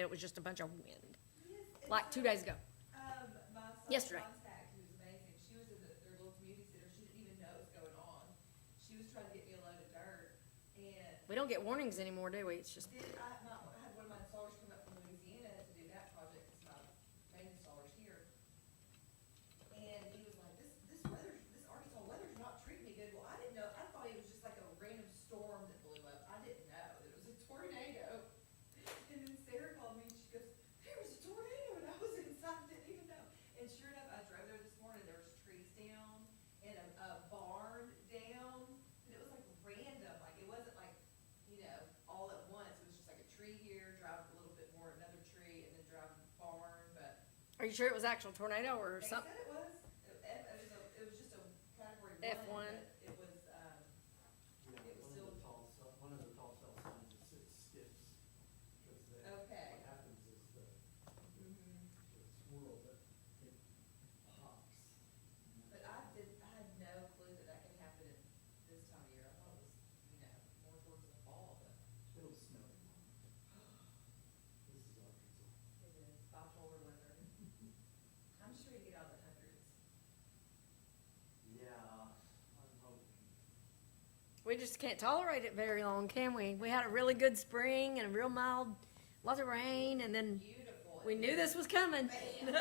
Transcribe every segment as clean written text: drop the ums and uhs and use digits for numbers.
tornado. It was just a bunch of wind. Yes, and Like 2 days ago. My son Yesterday. contact, who was amazing, she was in their little community center, she didn't even know what was going on. She was trying to get me a load of dirt, and We don't get warnings anymore, do we? It's just, I had one of my installers come up from Louisiana to do that project, it's my main installers here. And he was like, this Arkansas weather's not treating me good. Well, I didn't know, I thought it was just like a random storm that blew up. I didn't know that it was a tornado. And then Sarah called me and she goes, there was a tornado, and I was inside, didn't even know. And sure enough, I drove there this morning, there was trees down and a barn down, and it was like random, like it wasn't like, all at once. It was just like a tree here, drive a little bit more, another tree, and then drive barn, but are you sure it was actual tornado or they something? said it was. It was just a category F1. one, but it was, Yeah, it was still, one of the tall cell signs is it skips, because okay. what happens is the Mhm. swirl that it pops. But I had no clue that that could happen at this time of year. I thought it was, more towards the fall, but It'll snow tomorrow. This is Arkansas. it is bipolar weather. I'm just ready to get out of the hundreds. Yeah, I'm hoping. We just can't tolerate it very long, can we? We had a really good spring and a real mild, lots of rain, and then Beautiful. we knew this was coming. Man. Yeah.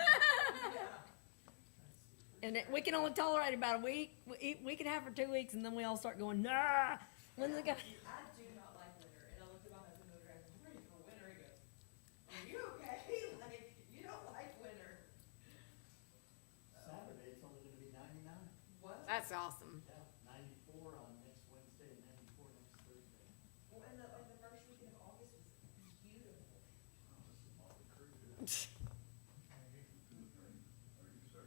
And we can only tolerate about a week, week and a half or 2 weeks, and then we all start going, nah, when's it gonna? I do not like winter, and I looked at my husband the other day, I'm ready for winter, he goes, are you okay? Like, you don't like winter. Saturday, it's only gonna be 99. What? That's awesome. Yeah, 94 on next Wednesday and 94 next Thursday. Well, and the first weekend of August was beautiful. Oh, this is all the crew.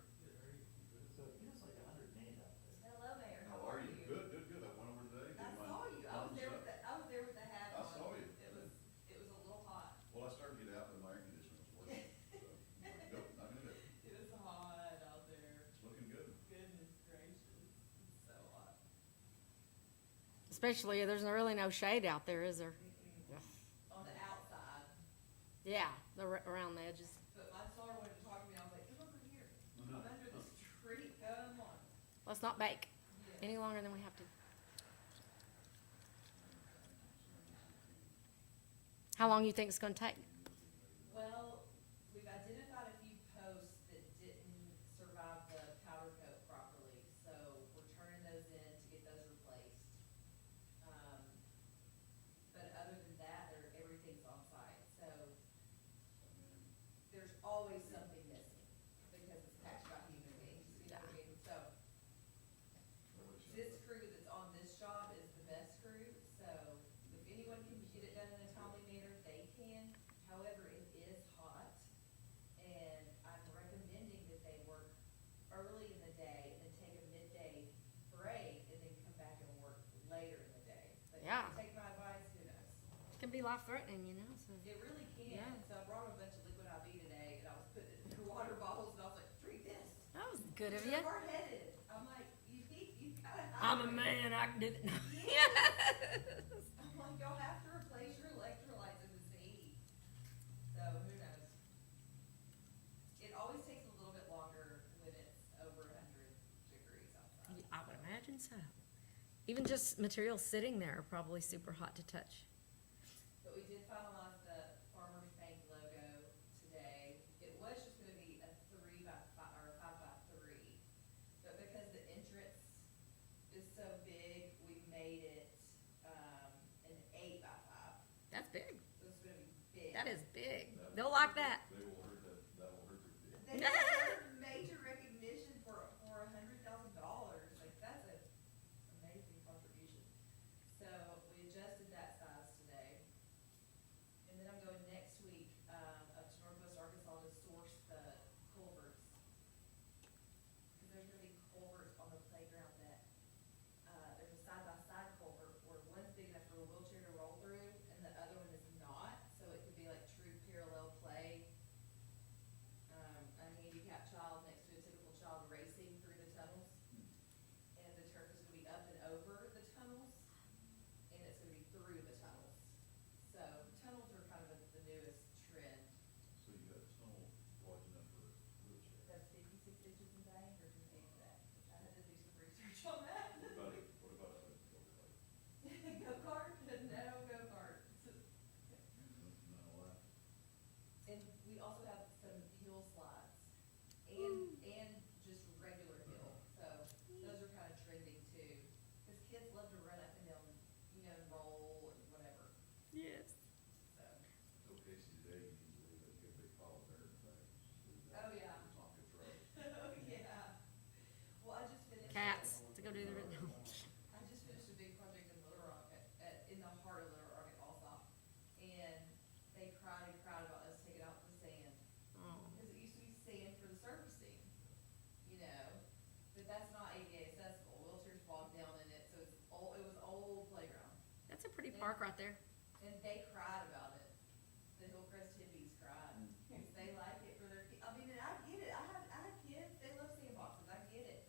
So it feels like 108 out there. Hello, Mayor, How are you? Good, good, good. I went over today. I did my saw you, I was there with the, hat I on. saw you. It was a little hot. Well, I started to get out, but my air conditioner was working, so, nope, not gonna do it. It was hot out there. It's looking good. Goodness gracious, it's so hot. Especially, there's really no shade out there, is there? On the outside, Yeah, around the edges. but my daughter wanted to talk to me, I was like, come over here, Mhm. I'm under this tree, come on. Let's not bake Yeah. any longer than we have to. How long you think it's gonna take? Well, we've identified a few posts that didn't survive the powder coat properly, so we're turning those in to get those replaced. But other than that, everything's on site, so there's always something missing, because it's patched by human beings, you know what I mean? So, this crew that's on this job is the best crew, so if anyone can get it done in a timely manner, they can. However, it is hot, and I'm recommending that they work early in the day and then take a midday break and then come back and work later in the day. But if Yeah. you take my advice, who knows? It can be life-threatening, so. It really can. Yeah. So I brought them a bunch of liquid IV today, and I was putting it in their water bottles, and I was like, drink this. That was good of They're you. hard-headed. I'm like, you gotta have. I'm a man, I can do it. I'm like, y'all have to replace your electrolytes in this heat. So who knows? It always takes a little bit longer when it's over 100 degrees outside. I would imagine so. Even just materials sitting there are probably super hot to touch. But we did finalize the Farmer's Bank logo today. It was just gonna be a 3 by 5 or a 5 by 3, but because the entrance is so big, we made it an 8 by 5. That's big. So it's gonna be big. That is big. They'll like that. They will hurt that, that will hurt their feelings. They deserve major recognition for $100,000. Like, that's an amazing contribution. So we adjusted that size today. And then I'm going next week, up to Northwest Arkansas to source the culverts. Cause there's gonna be culverts on the playground that, there's a side-by-side culvert where one's big enough for a wheelchair to roll through and the other one is not. So it could be like true parallel play park right there. And they cried about it. The Hillcrest hippies cried, because they like it for their kids. I mean, and I get it. I have kids, they love sandboxes, I get it.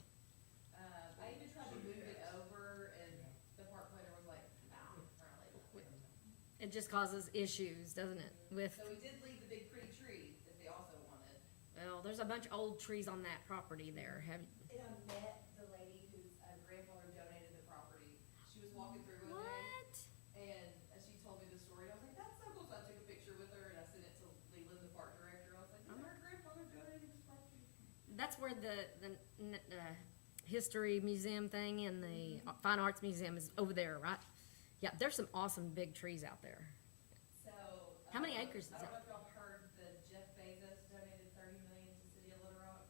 I even tried to move it over, and the park planner was like, nah, we're not letting that. It just causes issues, doesn't it? With, So we did leave the big pretty tree that they also wanted. well, there's a bunch of old trees on that property there. Have, And I met the lady whose grandfather donated the property. She was walking through one day, what? and she told me the story, and I was like, that's so cool. So I took a picture with her, and I sent it to Leland, the park director. I was like, her grandfather donated this property. That's where the history museum thing and the fine arts museum is over there, right? Yeah, there's some awesome big trees out there. So. How many acres is I don't that? know if y'all heard that Jeff Bezos donated $30 million to City of Little Rock.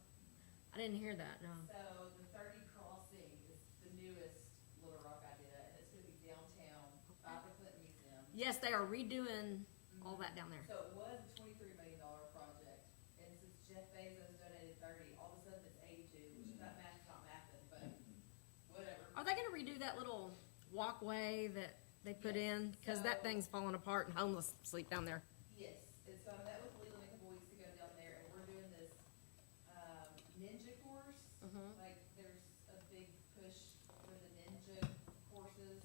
I didn't hear that, no. So the 30 Crossing is the newest Little Rock idea, and it's gonna be downtown by the Clinton Museum. Yes, they are redoing all that down there. So it was a $23 million project, and since Jeff Bezos donated 30, all of a sudden it's 82, which that math's not mathing, but whatever. Are they gonna redo that little walkway that they put in? Cause that So- thing's falling apart and homeless sleep down there. Yes, and so I met with Leland a couple weeks ago down there, and we're doing this, ninja course. Mhm. Like, there's a big push for the ninja courses,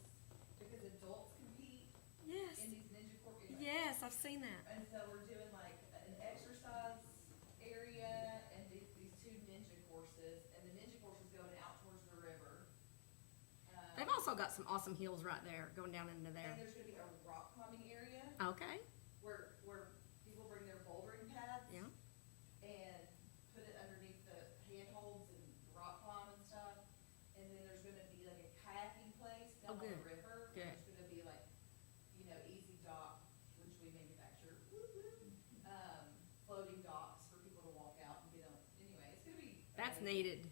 because adults compete Yes, in these ninja courses. yes, I've seen that. And so we're doing like an exercise area and these two ninja courses, and the ninja course is going out towards the river. They've also got some awesome hills right there, going down into there. And there's gonna be a rock climbing area Okay, where people bring their bouldering pads. yeah. And put it underneath the handholds and rock climb and stuff. And then there's gonna be like a kayaking place Oh, down on the good. river. Good. There's gonna be like, easy dock, which we manufacture. Floating docks for people to walk out and get on. Anyway, it's gonna be. That's amazing. needed.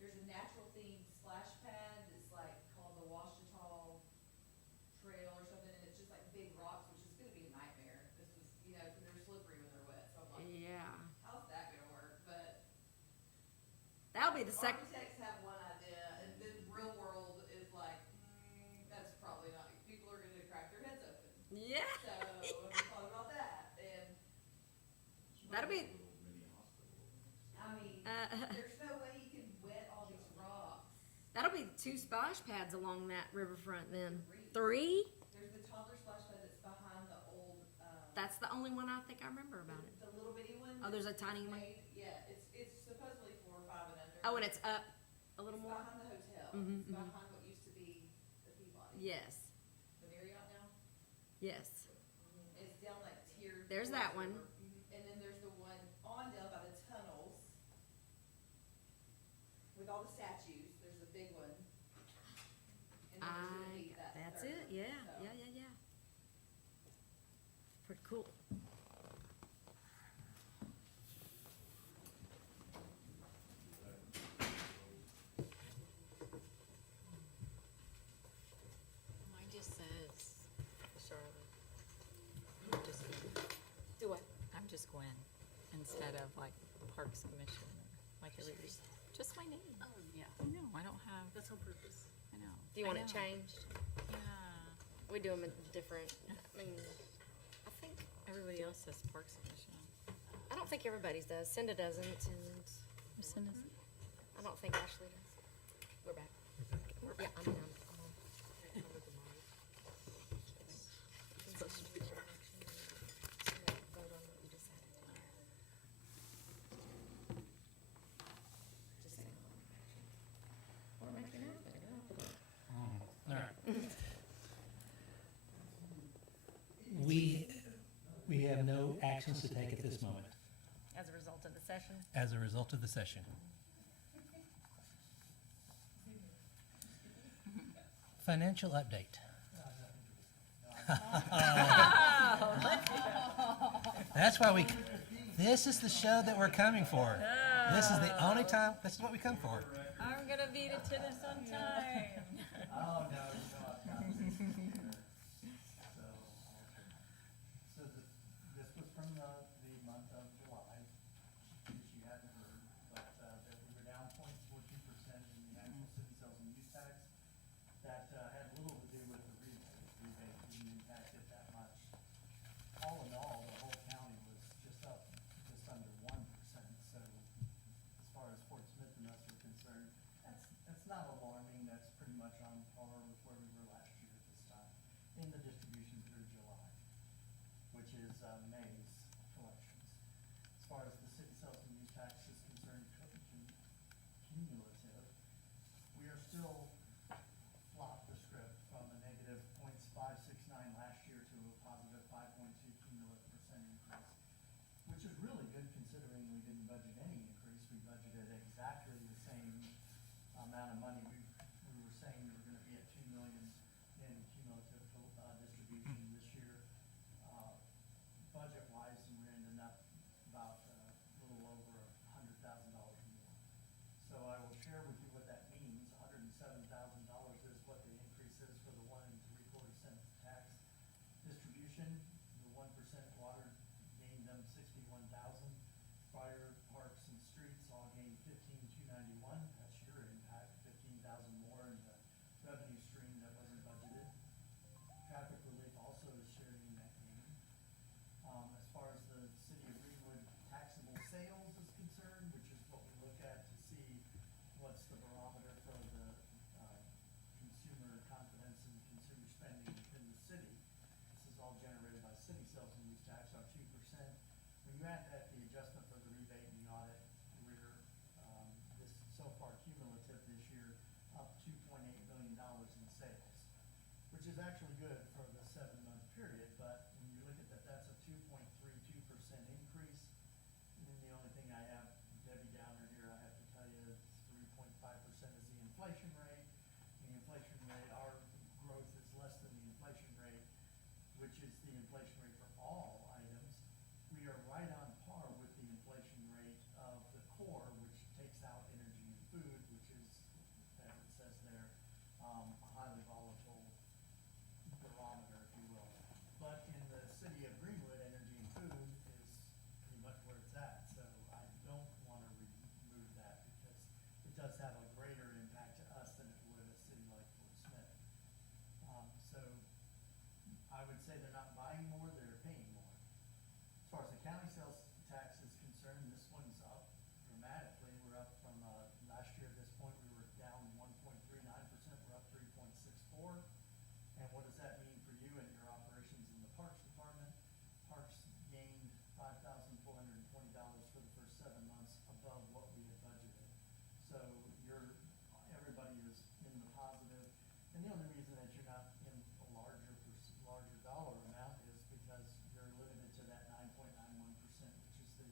There's a natural themed splash pad that's like called the Washita Trail or something, and it's just like big rocks, which is gonna be a nightmare. This was, cause they're slippery when they're wet, so I'm like, Yeah. how's that gonna work? But That'll be the second, architects have one idea, and the real world is like, that's probably not, people are gonna crack their heads open. yeah. So, we thought about that, and, That'll be, Little mini hospital. I mean, uh, there's no way you can wet all these rocks. that'll be 2 splash pads along that riverfront then. 3? There's the toddler splash pad that's behind the old, That's the only one I think I remember about it. the little bitty one. Oh, there's a that's tiny one? made- Yeah, it's supposedly 4 or 5 and under. Oh, and it's up a little It's more? behind the hotel. Mhm, It's mhm. behind what used to be the Peabody. Yes, The Marriott now. yes. It's down like tiered. There's that one. And then there's the one on down by the tunnels with all the statues. There's the big one. And then there's gonna be that That's third it, one, yeah, so. yeah. Pretty cool. Mine just says Charlotte. I'm just Gwen. Do what? I'm just Gwen instead of like Parks Commission or like everybody. Just my name. Oh, yeah. I know. I don't have. That's on purpose. I know. Do you I want it know. changed? Yeah. We do them different, I mean, I think, Everybody else says Parks Commission. I don't think everybody's does. Cinda doesn't, and Who's in this? I don't think Ashley does. We're back. Yeah, I'm on. Supposed to be your action. So vote on what you decided to do. Just say. Or make it happen. All right. We have no actions to take at this moment As a result of the session? as a result of the session. Financial update. That's why this is the show that we're coming for. This is the only time, this is what we come for. I'm gonna beat it to this on time. Oh, no, you know, I've got this here. So, this was from the month of July, which you hadn't heard, but, that we were down 0.42% in the actual city sales and use tax. That, had little to do with the rebate. May's collections. As far as the city sales and use tax is concerned, cumulative, we are still flopped the script from a negative .569 last year to a positive 5.2 cumulative percent increase, which is really good considering we didn't budget any increase. We budgeted exactly the same amount of money. We were saying we were gonna be at 2 million in cumulative distribution this year, budget-wise, and we're ending up about a little over $100,000 more. So I will share with you what that means. $107,000 is what the increase is for the 1 3/4 cent tax distribution. The 1% water gained them 61,000. Fire, parks, and streets all gained 15,291. That's your impact, 15,000 more in the revenue stream that wasn't budgeted. Traffic relief also is sharing in that gain. As far as the city of Greenwood taxable sales is concerned, which is what we look at to see what's the barometer for the consumer confidence and consumer spending within the city. This is all generated by city sales and use tax, our 2%. When you add that, the adjustment for the rebate and the audit, we're, this so far cumulative this year, up $2.8 million in sales, which is actually good for the 7-month period, but when you look at that, that's a 2.32% increase. And then the only thing I have, Debbie Downer here, I have to tell you, is 3.5% is the inflation rate. The inflation rate, our growth is less than the inflation rate, which is the inflation rate for all items. We are right on par with the inflation rate of the core, which takes out energy and food, which is, as it says there, a highly volatile barometer, if you will. But in the city of Greenwood, energy and food is pretty much where it's at. So I don't want to remove that because it does have a greater impact to us than it would a city like Fort Smith. So I would say they're not buying more, they're paying more. As far as the county sales tax is concerned, this one's up dramatically. We're up from, last year at this point, we were down 1.39%, we're up 3.64. And what does that mean for you and your operations in the Parks Department? Parks gained $5,420 for the first 7 months above what we had budgeted. So everybody is in the positive. And the only reason that you're not in a larger dollar amount is because you're limited to that 9.91%, which is the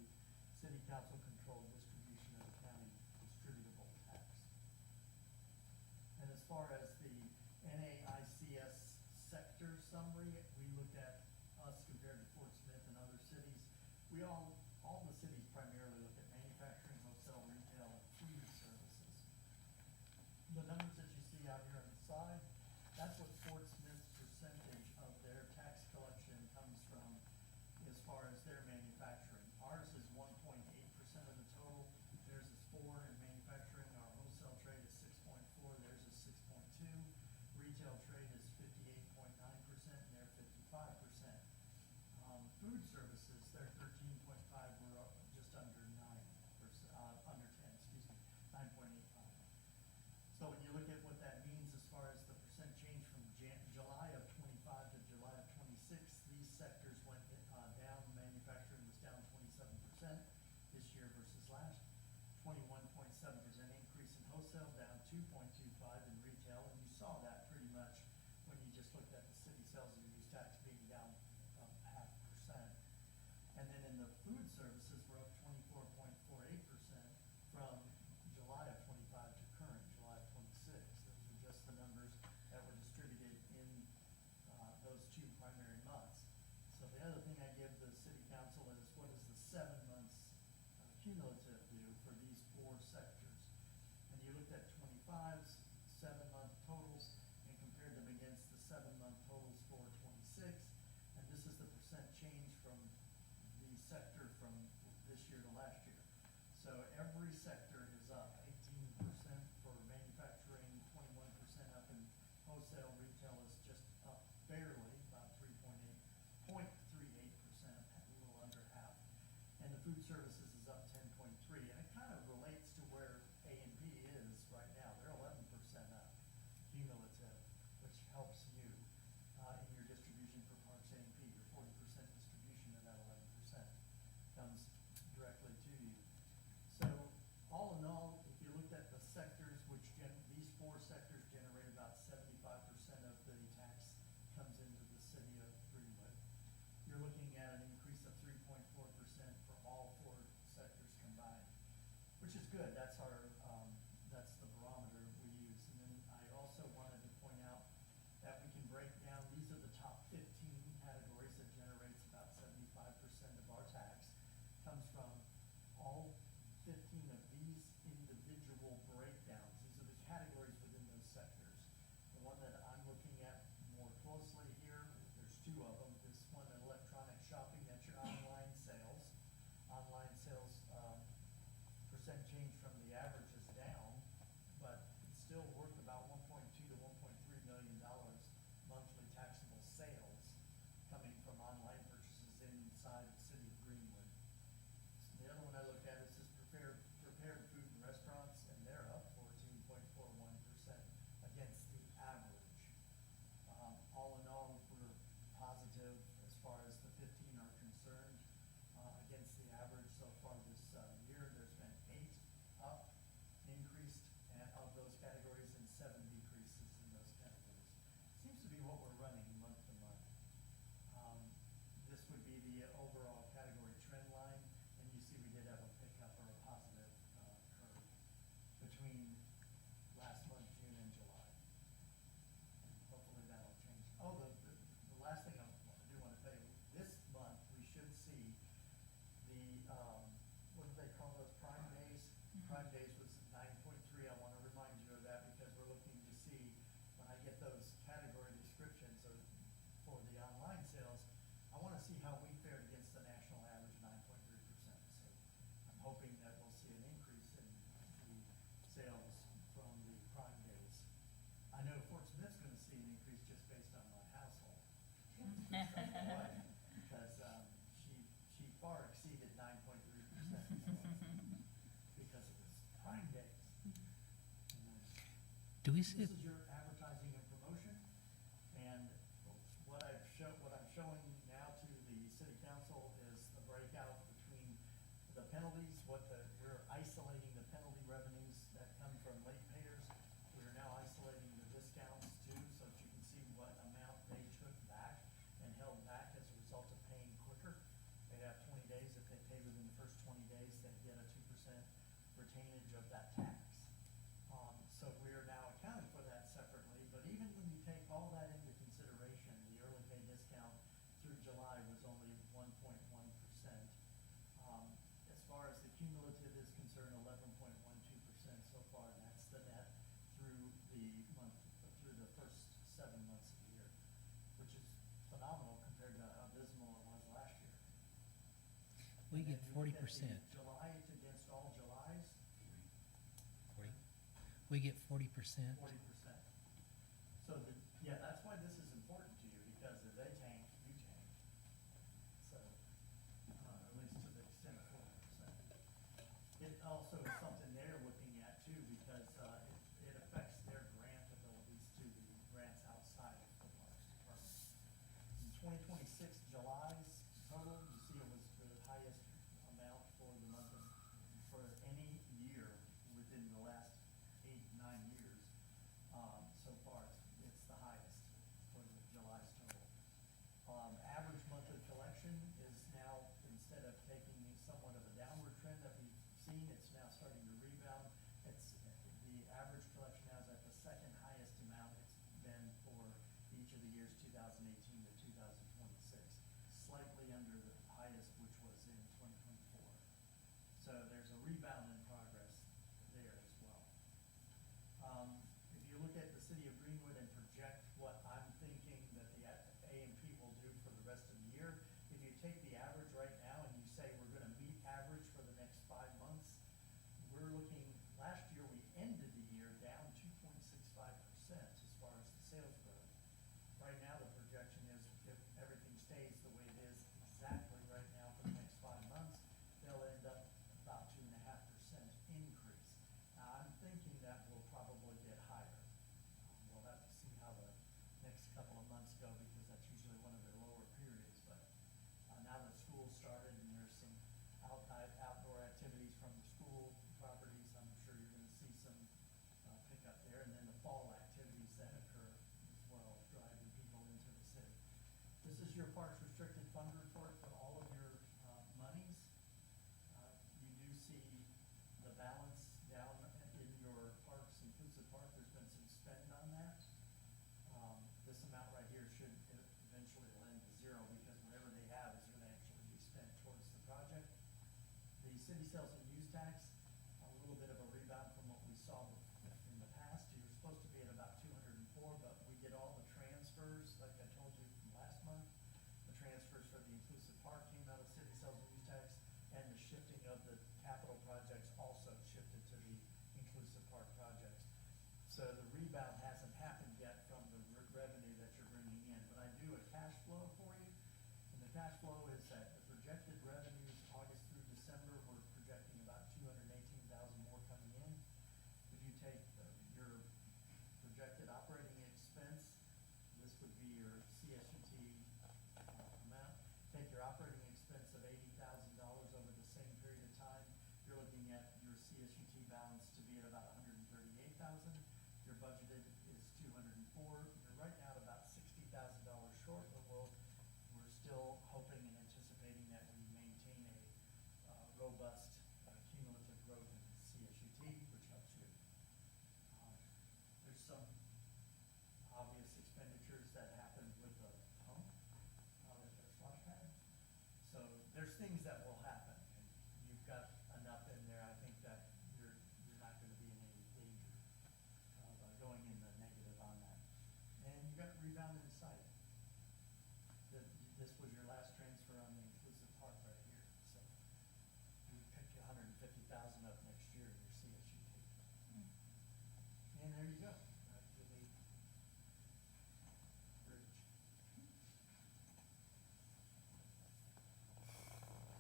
city council controlled distribution of the county distributable tax. And as far as the NAICS sector summary, we looked at us compared to Fort Smith and other cities. All the cities primarily look at manufacturing, wholesale, retail, and food services. The numbers that you see out here on the side, that's what Fort Smith's percentage of their tax collection comes from as far as their manufacturing. Ours is 1.8% of the total. Theirs is 4 in manufacturing. Our wholesale trade is 6.4. Theirs is 6.2. Retail trade is 58.9%, and they're 55%. Food services, they're 13.5. We're up just under 9%, under 10, excuse me, 9.85. So when you look at what that means as far as the percent change from July of 25 to July of 26, these sectors went down. Manufacturing was down 27% this year versus last. 21.7% increase in wholesale, down 2.25 in retail, and you saw that pretty much when you just looked at the city sales and use tax being down 0.5%. And then in the food services, we're up 24.48% from July of 25 to current July of 26. Those are just the numbers that were distributed in those 2 primary months. So the other thing I give the city council is what does the 7 months cumulative do for these 4 sectors? And you looked at 25's 7-month totals and compared them against the 7-month totals for 26. And this is the percent change from the sector from this year to last year. So every sector is up 18% for manufacturing, 21% up in wholesale. Retail is just up barely, about 0.38%, a little under half. And the food services is up 10.3. And it kind of relates to where A&P is right now. They're 11% up cumulative, which helps you in your distribution for Parks A&P. Your 40% distribution of wife, because, she far exceeded 9.3% because it was Prime Days. And then Do we see, this is your advertising and promotion, and what I'm showing now to the city council is the breakout between the penalties, we're isolating the penalty revenues that come from late payers. We are now isolating the discounts too, so that you can see what amount they took back and held back as a result of paying quicker. They have 20 days, if they pay within the first 20 days, they get a 2% retainage of that tax. So we are now accounting for that separately, but even when you take all that into consideration, the early pay discount through July was only 1.1%. As far as the cumulative is concerned, 11.12% so far, and that's the net through through the first 7 months of the year, which is phenomenal compared to how abysmal it was last year. we And get if you look 40%. at the July against all Julys, 40? We get 40%. 40%. So yeah, that's why this is important to you, because if they tank, you tank. So, at least to the extent of 40%. It also is something they're looking at too, because, it affects their grant abilities to the grants outside of the Parks Department. In 2026, July's total, you see it was the highest amount for the month of, for any year within the last 8, 9 years. So far, it's the highest for the July's total. Average monthly collection is now, instead of taking somewhat of a downward trend that we've seen, it's now starting to rebound. The average collection now is at the second highest amount it's been for each of the years 2018 to 2026, slightly under the highest, which was in 2024. So there's a rebound in progress there as well. If you look at the city of Greenwood and project what I'm thinking that the A&P will do for the rest of the year, if you take the average right now and you say we're gonna meet average for the next 5 months, we're looking, last year we ended the year down 2.65% as far as the sales growth. Right now, the projection is if everything stays the way it is exactly right now for the next 5 months, they'll end up about 2.5% increase. Now, I'm thinking that will probably get higher. We'll have to see how the next couple of months go, because that's usually one of their lower periods, but now that school started and there's some outdoor activities from the school properties, I'm sure you're gonna see some pickup there, and then the fall activities that occur as well, driving people into the city. This is your Parks Restricted Fund report for all of your monies. You do see the balance down in your parks, inclusive park, there's been some spend on that. This amount right here should eventually lend to zero, because whatever they have is gonna actually be spent towards the project. The city sales and use tax, a little bit of a rebound from what we saw in the past. You're supposed to be at about 204, but we get all the transfers, like I told you from last month. The transfers for the inclusive park came out of city sales and use tax, and the shifting of the capital projects also shifted to the inclusive park projects. So the rebound hasn't happened yet from the revenue that you're bringing in, but I do a cash flow for you. And the cash flow is that the projected revenues, August through December, we're projecting about $260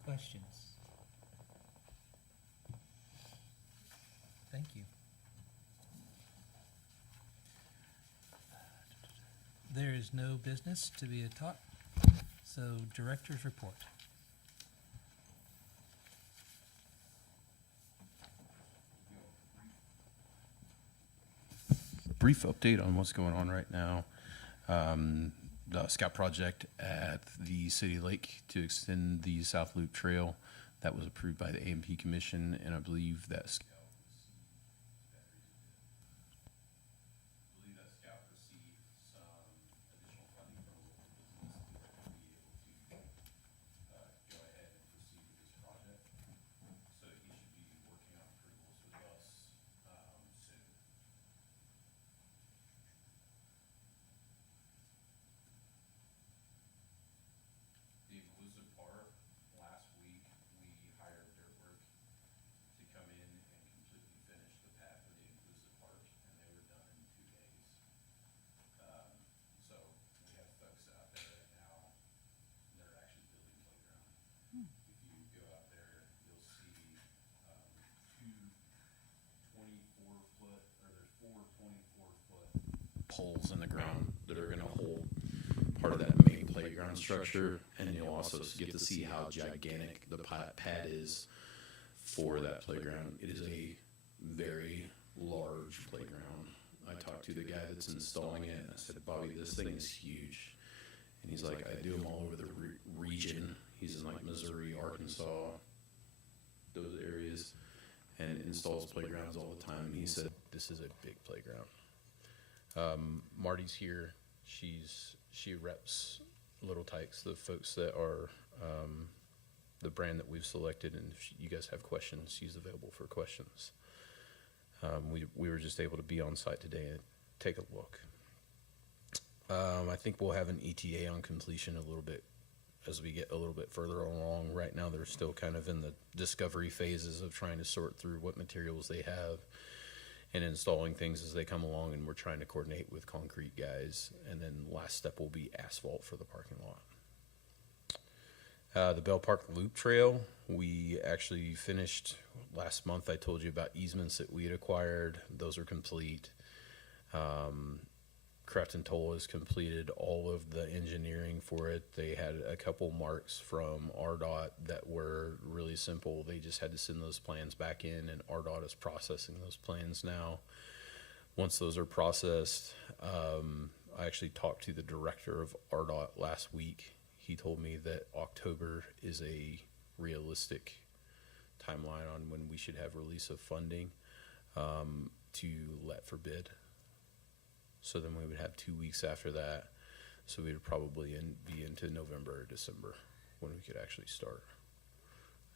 questions? Thank you. There is no business to be taught, so director's report. Brief update on what's going on right now. The scout project at the City Lake to extend the South Loop Trail, that was approved by the AMP Commission, and I believe that scout received some additional funding from a local business to be able to go ahead and proceed with this project. So he should be working on approvals with us soon. The inclusive part, last week, we hired dirt work to come in and completely finish the path of the inclusive part, and they were done in 2 days. So we have folks out there right now, they're actually building playground. If you go out there, you'll see, two 24-foot, or there's 4 24-foot poles in the ground that are gonna hold part of that main playground structure, and you'll also get to see how gigantic the pad is for that playground. It is a very large playground. I talked to the guy that's installing it, and I said, Bobby, this thing is huge. And he's like, I do them all over the region. He's in like Missouri, Arkansas, those areas, and installs playgrounds all the time. He said, this is a big playground. Marty's here. She reps Little Tykes, the folks that are the brand that we've selected, and if you guys have questions, she's available for questions. We were just able to be on site today and take a look. I think we'll have an ETA on completion a little bit as we get a little bit further along. Right now, they're still kind of in the discovery phases of trying to sort through what materials they have and installing things as they come along, and we're trying to coordinate with concrete guys, and then last step will be asphalt for the parking lot. The Bell Park Loop Trail, we actually finished last month. I told you about easements that we had acquired. Those are complete. Crafton Toll has completed all of the engineering for it. They had a couple marks from RDOT that were really simple. They just had to send those plans back in, and RDOT is processing those plans now. Once those are processed, I actually talked to the director of RDOT last week. He told me that October is a realistic timeline on when we should have release of funding to let for bid. So then we would have 2 weeks after that. So we would probably be into November or December when we could actually start.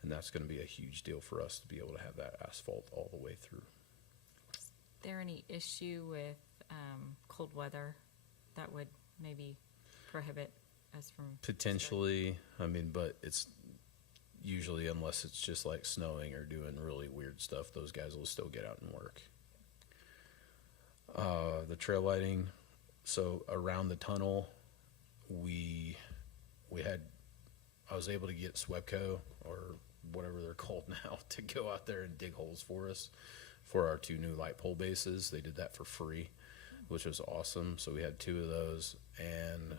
And that's going to be a huge deal for us to be able to have that asphalt all the way through. Is there any issue with cold weather that would maybe prohibit us from? Potentially, I mean, but it's usually, unless it's just like snowing or doing really weird stuff, those guys will still get out and work. The trail lighting, so around the tunnel, I was able to get Swepco, or whatever they're called now, to go out there and dig holes for us for our 2 new light pole bases. They did that for free, which was awesome. So we had 2 of those, and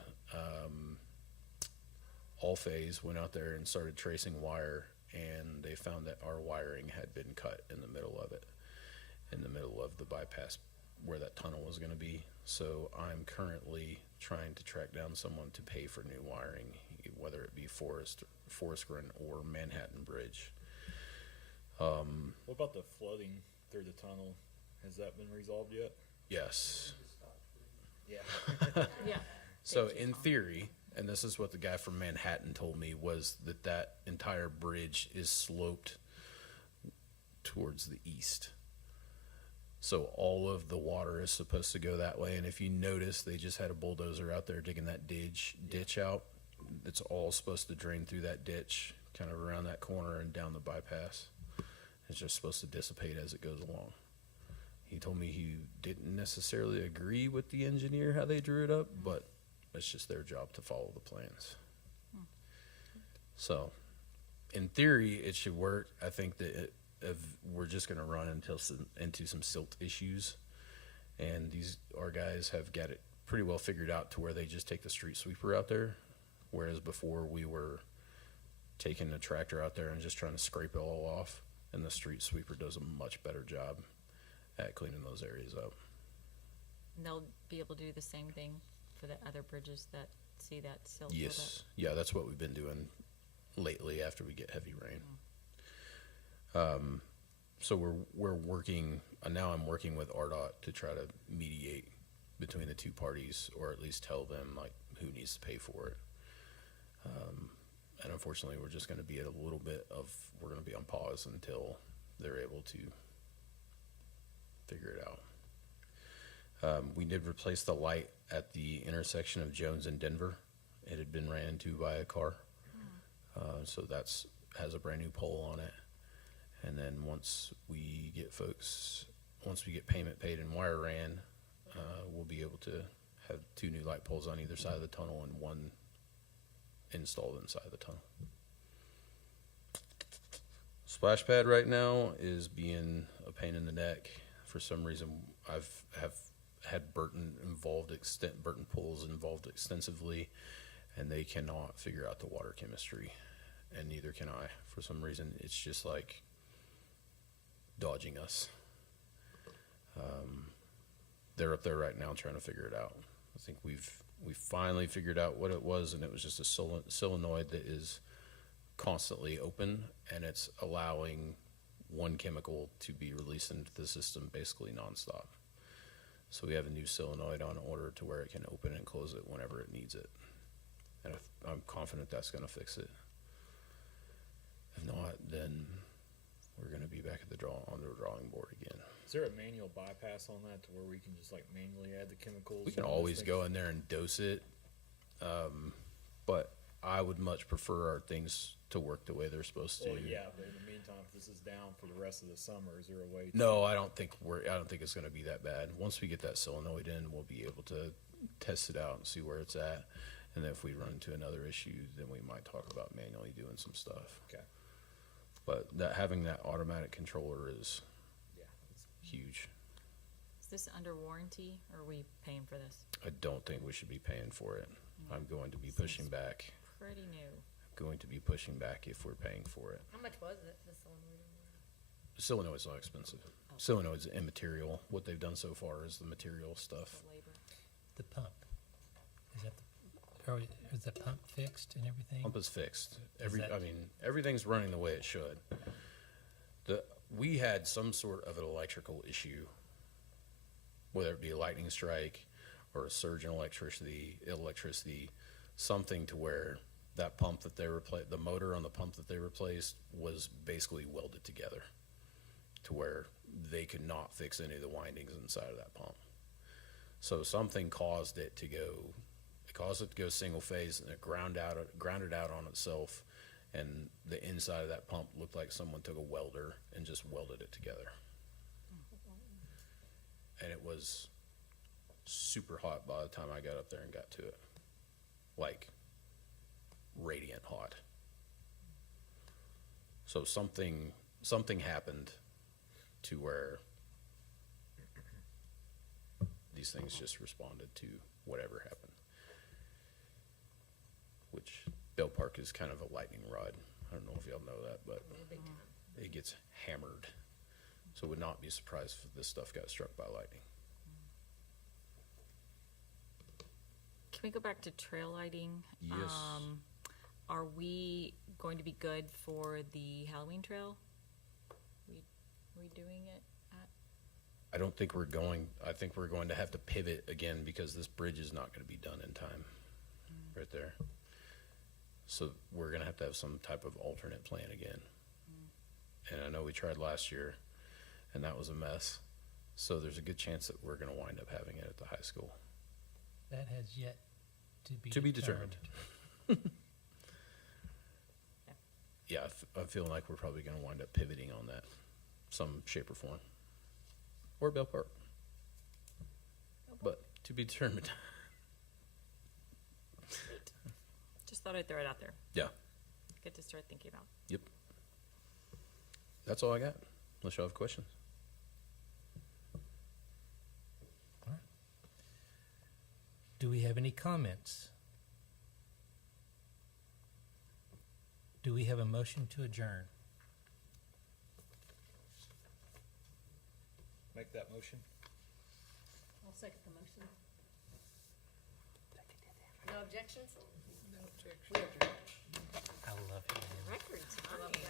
All Phase went out there and started tracing wire, and they found that our wiring had been cut in the middle of it, in the middle of the bypass where that tunnel was going to be. So I'm currently trying to track down someone to pay for new wiring, whether it be Forest Green or Manhattan Bridge. What about the flooding through the tunnel? Has that been resolved yet? Yes. Yeah. Yeah. So in theory, and this is what the guy from Manhattan told me, was that entire bridge is sloped towards the east. So all of the water is supposed to go that way. And if you notice, they just had a bulldozer out there digging that ditch out. It's all supposed to drain through that ditch, kind of around that corner and down the bypass. It's just supposed to dissipate as it goes along. He told me he didn't necessarily agree with the engineer how they drew it up, but it's just their job to follow the plans. So in theory, it should work. I think that if we're just going to run into some silt issues, and our guys have got it pretty well figured out to where they just take the street sweeper out there, whereas before we were taking the tractor out there and just trying to scrape it all off, and the street sweeper does a much better job at cleaning those areas up. And they'll be able to do the same thing for the other bridges that see that silt build Yes, yeah, that's what we've been doing lately after we get heavy rain. So we're working now. I'm working with RDOT to try to mediate between the two parties, or at least tell them like who needs to pay for it. And unfortunately, we're just going to be at a little bit of we're going to be on pause until they're able to figure it out. We did replace the light at the intersection of Jones and Denver. It had been ran into by a car. So that's has a brand new pole on it. And then once we get payment paid and wire ran, we'll be able to have 2 new light poles on either side of the tunnel and 1 installed inside the tunnel. Splash pad right now is being a pain in the neck. For some reason, have had Burton pools involved extensively, and they cannot figure out the water chemistry, and neither can I. For some reason, it's just like dodging us. They're up there right now trying to figure it out. I think we've finally figured out what it was, and it was just a solenoid that is constantly open, and it's allowing one chemical to be released into the system basically nonstop. So we have a new solenoid on order to where it can open and close it whenever it needs it. And I'm confident that's going to fix it. If not, then we're going to be back at the drawing board again. Is there a manual bypass on that to where we can just like manually add the chemicals? We can and those always things? go in there and dose it, but I would much prefer our things to work the way they're supposed to. Well, yeah, but in the meantime, if this is down for the rest of the summer, is there a way? No, I don't think it's going to be that bad. Once we get that solenoid in, we'll be able to test it out and see where it's at. And then if we run into another issue, then we might talk about manually doing some stuff. Okay. But having that automatic controller is Yeah. It's huge. Is this under warranty, or are we paying for this? I don't think we should be paying for it. I'm going to be pushing back. Pretty new. Going to be pushing back if we're paying for it. How much was it, the solenoid? Solenoid's not expensive. Solenoid's immaterial. What they've done so far is the material stuff. The labor. The pump. Is the pump fixed and everything? Pump is fixed. that- Everything's running the way it should. We had some sort of an electrical issue, whether it be a lightning strike or a surge in electricity, something to where that pump that they replaced, the motor on the pump that they replaced was basically welded together to where they could not fix any of the windings inside of that pump. So something caused it to go single phase, and it grounded out on itself, and the inside of that pump looked like someone took a welder and just welded it together. And it was super hot by the time I got up there and got to it. Like radiant hot. So something happened to where these things just responded to whatever happened. Which Bell Park is kind of a lightning rod. I don't know if y'all know that, but it gets hammered. So would not be surprised if this stuff got struck by lightning. Can we go back to trail lighting? Yes. Are we going to be good for the Halloween trail? We doing it at? I don't think we're going. I think we're going to have to pivot again because this bridge is not going to be done in time. Right there. So we're going to have some type of alternate plan again. And I know we tried last year, and that was a mess. So there's a good chance that we're going to wind up having it at the high school. That has yet To be determined. Yeah, I feel like we're probably going to wind up pivoting on that, some shape or form, or Bell Park, but to be determined. Just thought I'd throw it out there. Yeah, good to start thinking about. Yep. That's all I got. Unless y'all have questions. Do we have any comments? Do we have a motion to adjourn? Make that motion. I'll second the motion. No objections? I love it. Records, huh?